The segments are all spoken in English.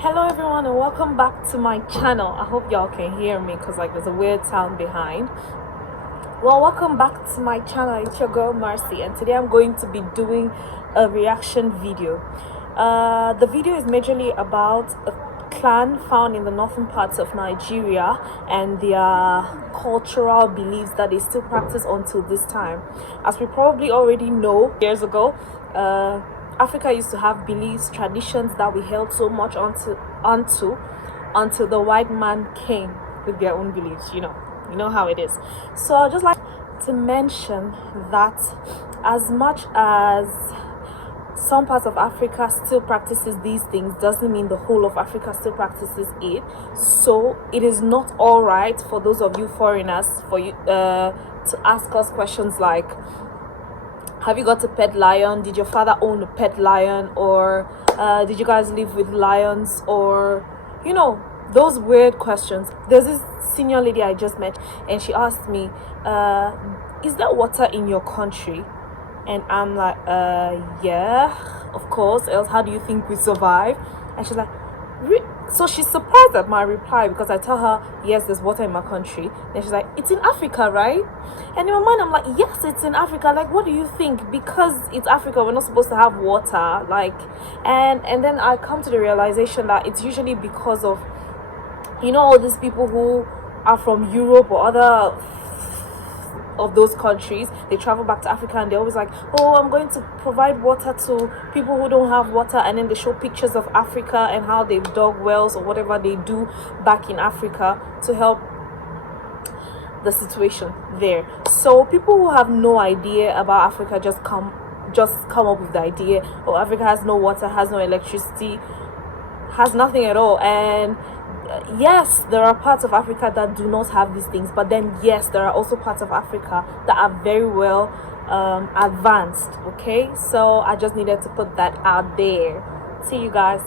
Hello everyone and welcome back to my channel. I hope y'all can hear me because there's a weird sound behind. Well, welcome back to my channel. It's your girl Mercy, and today I'm going to be doing a reaction video. The video is majorly about a clan found in the northern parts of Nigeria and their cultural beliefs that they still practice until this time. As we probably already know, years ago, Africa used to have beliefs, traditions that we held so much onto until the white man came with their own beliefs. You know how it is. So I'd just like to mention that as much as some parts of Africa still practices these things, doesn't mean the whole of Africa still practices it. So it is not all right for those of you foreigners for you to ask us questions like, have you got a pet lion? Did your father own a pet lion? Or did you guys live with lions? Or those weird questions. There's this senior lady I just met, and she asked me, is there water in your country? And I'm like, yeah, of course, else how do you think we survive? And she's like, so she's surprised at my reply because I tell her, yes, there's water in my country. Then she's like, it's in Africa, right? And in my mind I'm like, yes, it's in Africa. Like, what do you think? Because it's Africa, we're not supposed to have water. Like, and then I come to the realization that it's usually because of all these people who are from Europe or other of those countries. They travel back to Africa and they're always like, oh, I'm going to provide water to people who don't have water, and then they show pictures of Africa and how they've dug wells or whatever they do back in Africa to help the situation there. So people who have no idea about Africa just come up with the idea, oh, Africa has no water, has no electricity, has nothing at all. And yes, there are parts of Africa that do not have these things, but then yes, there are also parts of Africa that are very well advanced. Okay, so I just needed to put that out there. See you guys.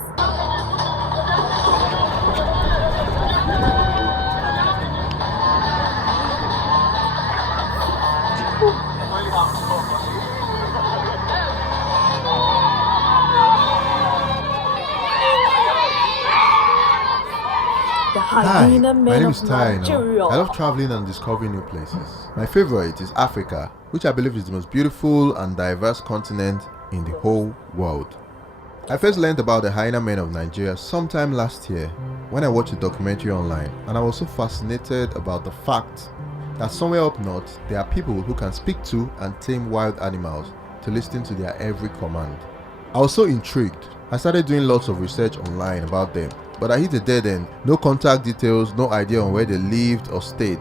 Hi, my name is TayoAina. I love traveling and discovering new places. My favorite is Africa, which I believe is the most beautiful and diverse continent in the whole world. I first learned about the Hyena men of Nigeria sometime last year when I watched a documentary online, and I was so fascinated about the fact that somewhere up north there are people who can speak to and tame wild animals to listen to their every command. I was so intrigued. I started doing lots of research online about them, but I hit a dead end. No contact details, no idea on where they lived or stayed.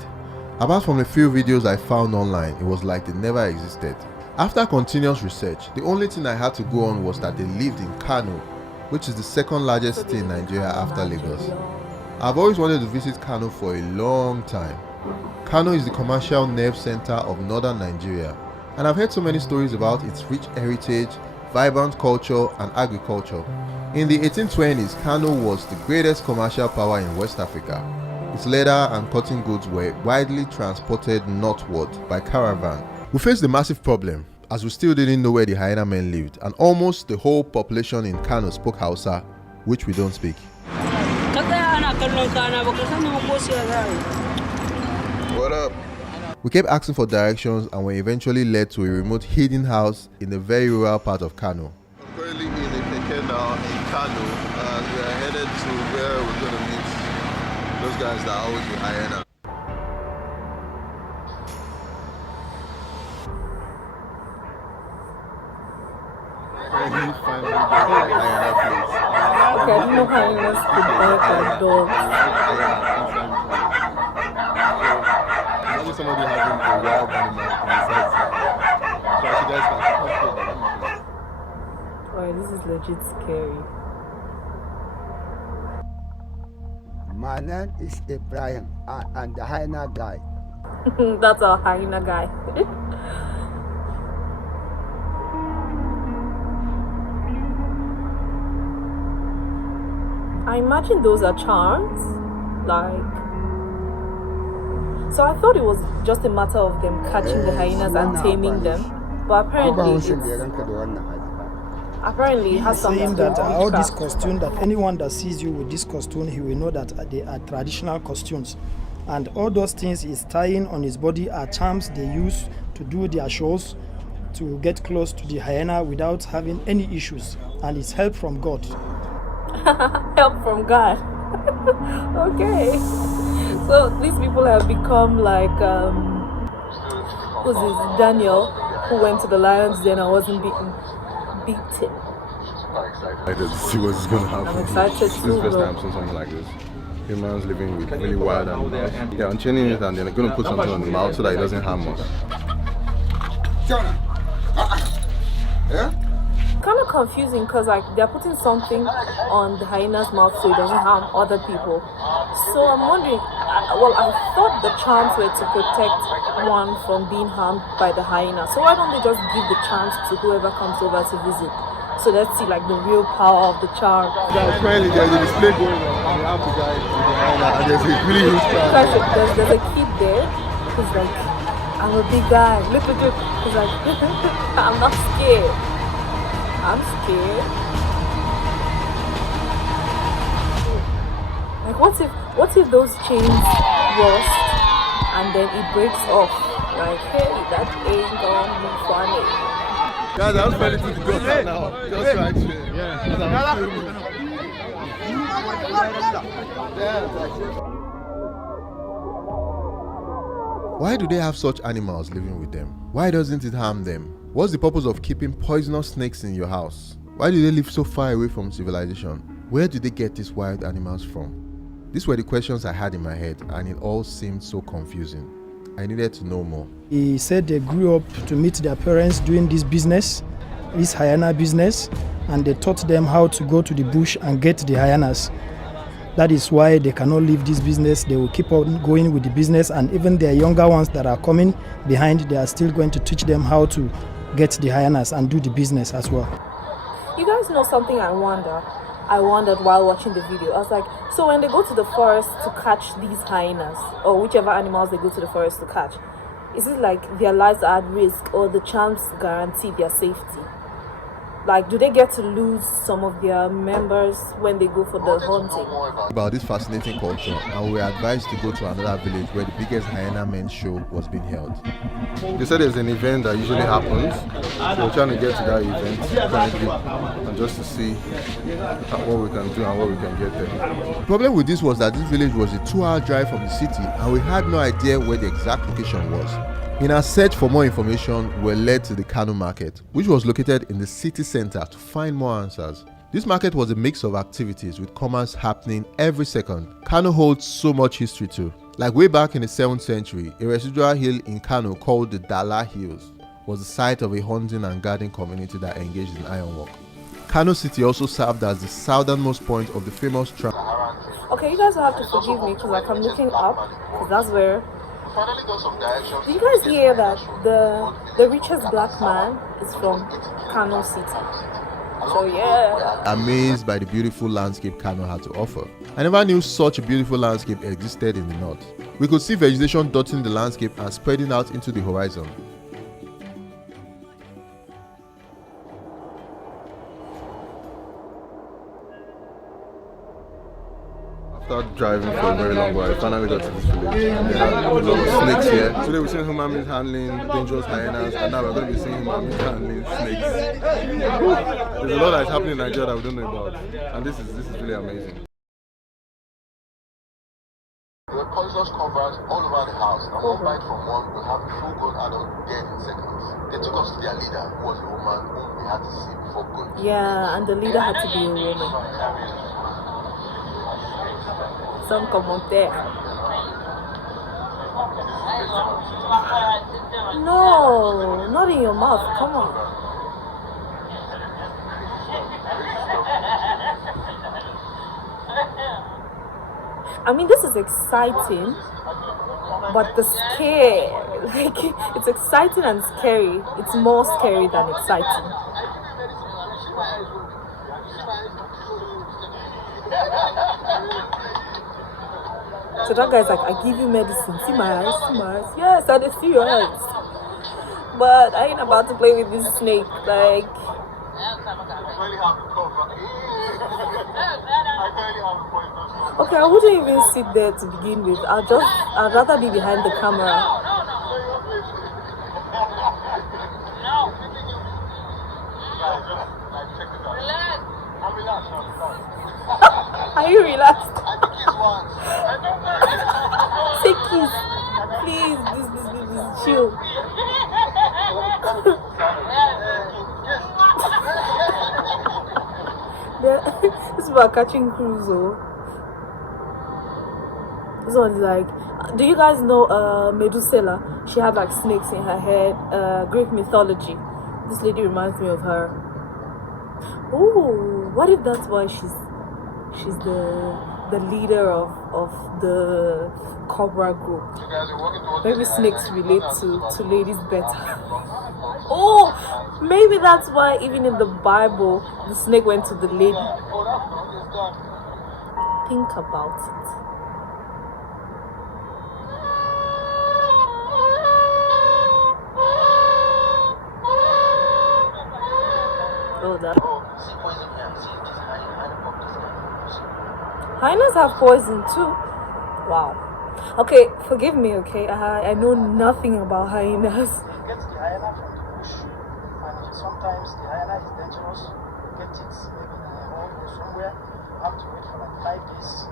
Apart from a few videos I found online, it was like they never existed. After continuous research, the only thing I had to go on was that they lived in Kano, which is the second largest city in Nigeria after Lagos. I've always wanted to visit Kano for a long time. Kano is the commercial nerve center of northern Nigeria, and I've heard so many stories about its rich heritage, vibrant culture and agriculture. In the 1820s, Kano was the greatest commercial power in West Africa. Its leather and cotton goods were widely transported northward by caravan. We faced a massive problem as we still didn't know where the Hyena men lived, and almost the whole population in Kano spoke Hausa, which we don't speak. What up? We kept asking for directions and were eventually led to a remote hidden house in a very rural part of Kano. I'm currently in a keke now in Kano, and we are headed to where we're going to meet those guys that are always with Hyena. Okay, I didn't know hyenas could bark like dogs. Somebody having a wild animal inside. So I should guys can Oh, this is legit scary. My name is Ibrahim and the Hyena guy. That's our hyena guy. I imagine those are charms, like. So I thought it was just a matter of them catching the hyenas and taming them, but apparently it's... Apparently, it has something saying to do that with all this witchcraft. costume, that anyone that sees you with this costume, he will know that they are traditional costumes. And all those things he's tying on his body are charms they use to do their shows, to get close to the hyena without having any issues. And it's help from God. Help from God. Okay. So these people have become like who's this? Daniel, who went to the lion's den and wasn't beaten. I did see what's gonna happen. I'm excited This is too, the first bro. time I've seen something like this. Humans living with really wild animals. They're unchaining it and they're gonna put something on the mouth so that it doesn't harm us. Kind of confusing because like they're putting something on the hyena's mouth so it doesn't harm other people. So I'm wondering, I thought the charms were to protect one from being harmed by the hyena. So why don't they just give the charms to whoever comes over to visit? So let's see like the real power of the charm. Apparently there's a display going on. They have the guy with the hyena and there's a really huge crowd. There's a kid there who's like, I'm a big guy. Look at you. He's like, I'm not scared. I'm scared. Like what if those chains rust and then it breaks off? Like, hey, that ain't gonna be funny. Guys, I was ready to go right now. Just right here. Why do they have such animals living with them? Why doesn't it harm them? What's the purpose of keeping poisonous snakes in your house? Why do they live so far away from civilization? Where do they get these wild animals from? These were the questions I had in my head, and it all seemed so confusing. I needed to know more. He said they grew up to meet their parents doing this business, this hyena business, and they taught them how to go to the bush and get the hyenas. That is why they cannot leave this business. They will keep on going with the business, and even their younger ones that are coming behind, they are still going to teach them how to get the hyenas and do the business as well. You guys know something I wondered while watching the video. I was like, so when they go to the forest to catch these hyenas, or whichever animals they go to the forest to catch, is it like their lives are at risk or the charms guarantee their safety? Like, do they get to lose some of their members when they go for the hunting? About this fascinating culture, and we were advised to go to another village where the biggest hyena men show was being held. They said there's an event that usually happens, so we're trying to get to that event currently, and just to see what we can do and what we can get there. The problem with this was that this village was a 2-hour drive from the city, and we had no idea where the exact location was. In our search for more information, we were led to the Kano market, which was located in the city center, to find more answers. This market was a mix of activities with commerce happening every second. Kano holds so much history too. Like way back in the 7th century, a residual hill in Kano called the Dala Hills was the site of a hunting and guarding community that engaged in ironwork. Kano City also served as the southernmost point of the famous Okay, you guys will have to forgive me because like I'm looking up, because that's where. Do you guys hear that the richest black man is from Kano City? So yeah. Amazed by the beautiful landscape Kano had to offer. I never knew such a beautiful landscape existed in the north. We could see vegetation dotting the landscape and spreading out into the horizon. After driving for a very long while, I finally got to this village. And they had a lot of snakes here. Today we're seeing human beings handling dangerous hyenas, and now we're going to be seeing human beings handling snakes. There's a lot that's happening in Nigeria that we don't know about, and this is really amazing. There are poisonous cobras all over the house, and one bite from one will have a full-grown adult dead in seconds. They took us to their leader, who was a woman whom we had to see before going. Yeah, and the leader had to be a woman. Some commentaire. No, not in your mouth. Come on. I mean, this is exciting, but the scare, like, it's exciting and scary. It's more scary than exciting. So that guy's like, I give you medicine. See my eyes, see my eyes. Yes, I did see your eyes. But I ain't about to play with this snake. Like, have a cobra. I currently have a poisonous cobra. Okay, I wouldn't even sit there to begin with. I'd rather be behind the camera. Are you relaxed? Say kiss. Please, this, chill. This is about catching cruise. This one's like, do you guys know Medusa? She had like snakes in her head. Greek mythology. This lady reminds me of her. Oh, what if that's why she's the leader of the cobra group? Maybe snakes relate to ladies better. Oh, maybe that's why even in the Bible the snake went to the lady. Think about it. Oh, that. Hyenas have poison too. Wow. Okay, forgive me, okay? I know nothing about hyenas. Get the hyena from the bush, and sometimes the hyena is dangerous. Get it maybe in a hole or somewhere. You have to wait for like 5 days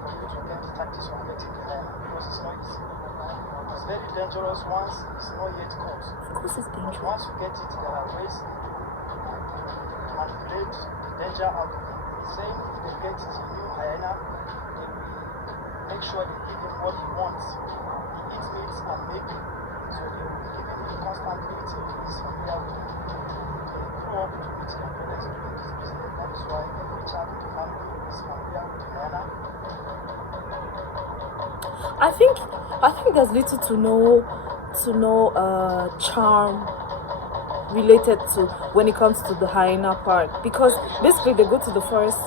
for you to get the tactics on getting the hyena because it's not easy. It's very dangerous once it's not yet caught. Of course it's But dangerous. once you get it, there are ways to manipulate the danger out of them. Same if they get it, a new hyena, they will make sure they give him what he wants. He eats meat and milk, so they will be giving him constantly till he is familiar with it. They grow up to meet their parents doing this business. That is why every child in the family is familiar with the hyena. I think there's little to no charm related to when it comes to the hyena part, because basically they go to the forest.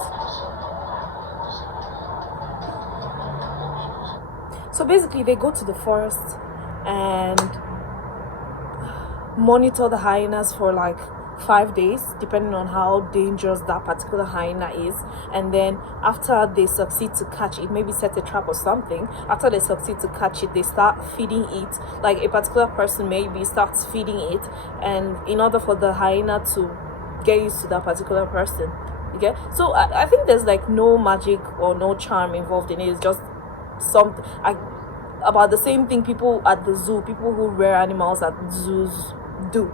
So basically they go to the forest and monitor the hyenas for like 5 days, depending on how dangerous that particular hyena is, and then after they succeed to catch it, maybe set a trap or something, after they succeed to catch it, they start feeding it. Like a particular person maybe starts feeding it, and in order for the hyena to get used to that particular person, okay? So I think there's like no magic or no charm involved in it. It's just something about the same thing people at the zoo, people who rear animals at zoos do.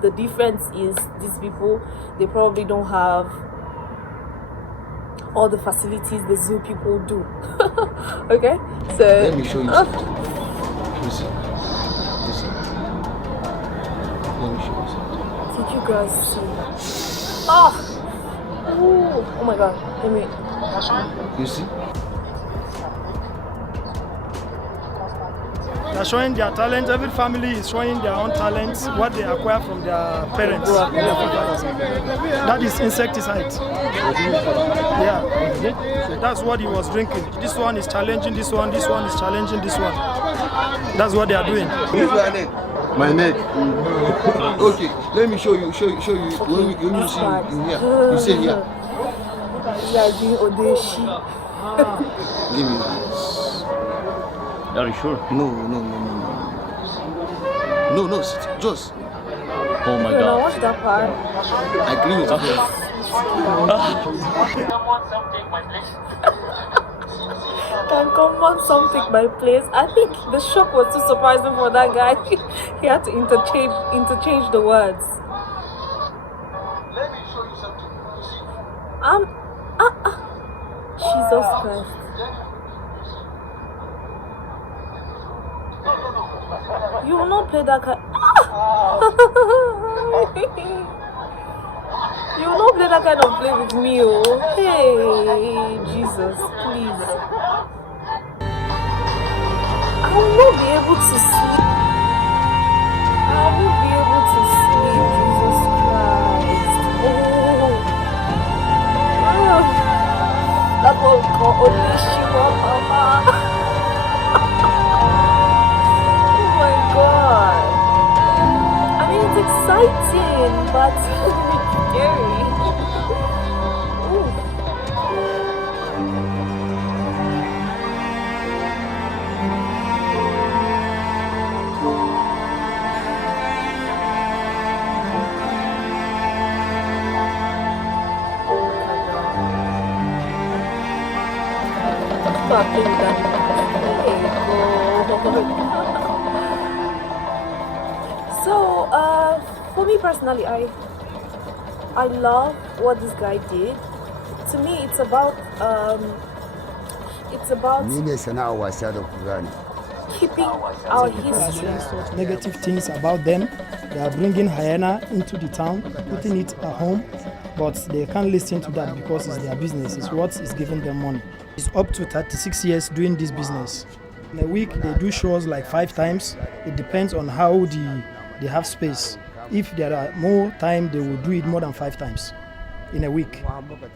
The difference is these people, they probably don't have all the facilities the zoo people do. Okay, so Let me show you something. Listen. Let me show you something. did you guys see? Oh my god, let me. You see? They're showing their talent. Every family is showing their own talents, what they acquire from their parents. That is insecticide. Yeah, that's what he was drinking. This one is challenging this one. This one is challenging this one. That's what they are doing. My neck. Okay, let me show you. When you see in here, you say here. You are doing odeshi. Give me that. Are you sure? No, just. Oh my Now god. watch that part. I agree with you. Can someone some take my place? I think the shock was too surprising for that guy. He had to interchange the words. Let me show you something. You see? Jesus Christ. You will not play that kind. You will not play that kind of play with me, oh. Hey, Jesus, please. I will not be able to sleep. I won't be able to sleep, Jesus Christ. That's what we call Onishima, Mama. Oh my God. I mean, it's exciting, but it's scary. Start playing with that. Hey, God. So, for me personally, I love what this guy did. To me, it's about keeping our People are saying history. such negative things about them. They are bringing hyena into the town, putting it at home, but they can't listen to that because it's their business. It's what is giving them money. It's up to 36 years doing this business. In a week, they do shows like 5 times. It depends on how they have space. If there are more time, they will do it more than 5 times in a week.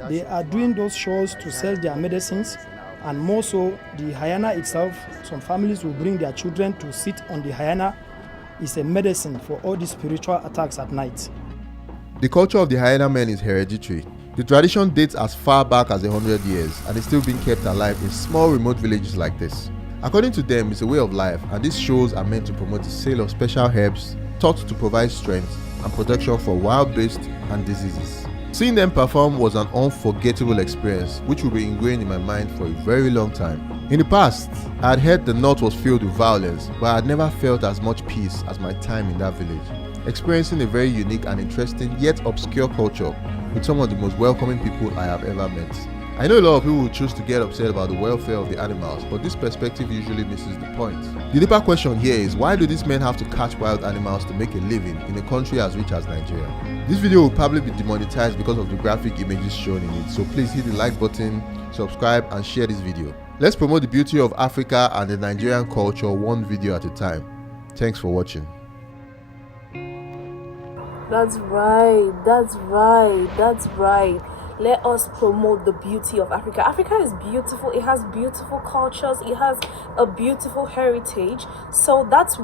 They are doing those shows to sell their medicines, and more so the hyena itself. Some families will bring their children to sit on the hyena. It's a medicine for all the spiritual attacks at night. The culture of the hyena men is hereditary. The tradition dates as far back as 100 years and is still being kept alive in small remote villages like this. According to them, it's a way of life, and these shows are meant to promote the sale of special herbs thought to provide strength and protection for wild beasts and diseases. Seeing them perform was an unforgettable experience which will be ingrained in my mind for a very long time. In the past, I had heard the north was filled with violence, but I had never felt as much peace as my time in that village, experiencing a very unique and interesting yet obscure culture with some of the most welcoming people I have ever met. I know a lot of people will choose to get upset about the welfare of the animals, but this perspective usually misses the point. The deeper question here is, why do these men have to catch wild animals to make a living in a country as rich as Nigeria? This video will probably be demonetized because of the graphic images shown in it, so please hit the like button, subscribe and share this video. Let's promote the beauty of Africa and the Nigerian culture one video at a time. Thanks for watching. That's right. Let us promote the beauty of Africa. Africa is beautiful. It has beautiful cultures. It has a beautiful heritage. So that's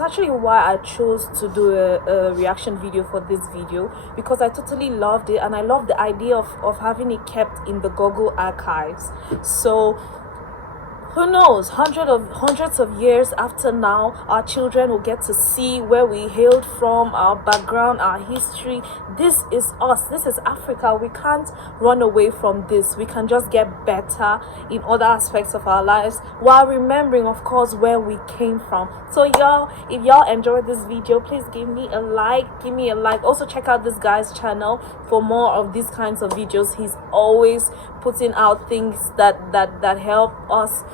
actually why I chose to do a reaction video for this video, because I totally loved it, and I love the idea of having it kept in the Google archives. So who knows, hundreds of years after now, our children will get to see where we hailed from, our background, our history. This is us. This is Africa. We can't run away from this. We can just get better in other aspects of our lives while remembering, of course, where we came from. So y'all, if y'all enjoyed this video, please give me a like. Also check out this guy's channel for more of these kinds of videos. He's always putting out things that help us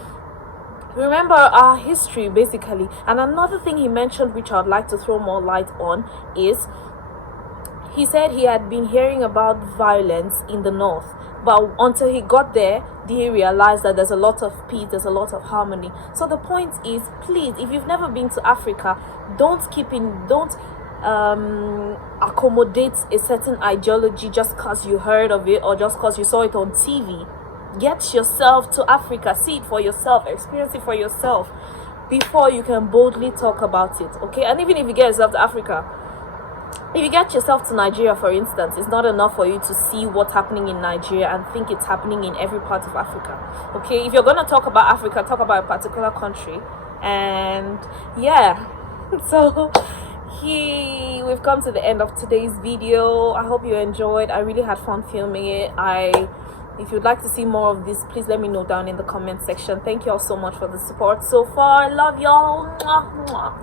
remember our history, basically. And another thing he mentioned, which I'd like to throw more light on, is he said he had been hearing about violence in the north, but until he got there, he realized that there's a lot of peace, there's a lot of harmony. So the point is, please, if you've never been to Africa, don't accommodate a certain ideology just because you heard of it or just because you saw it on TV. Get yourself to Africa, see it for yourself, experience it for yourself before you can boldly talk about it, okay? And even if you get yourself to Africa, if you get yourself to Nigeria, for instance, it's not enough for you to see what's happening in Nigeria and think it's happening in every part of Africa, okay? If you're going to talk about Africa, talk about a particular country. And yeah, so we've come to the end of today's video. I hope you enjoyed. I really had fun filming it. If you'd like to see more of this, please let me know down in the comment section. Thank you all so much for the support so far. I love y'all.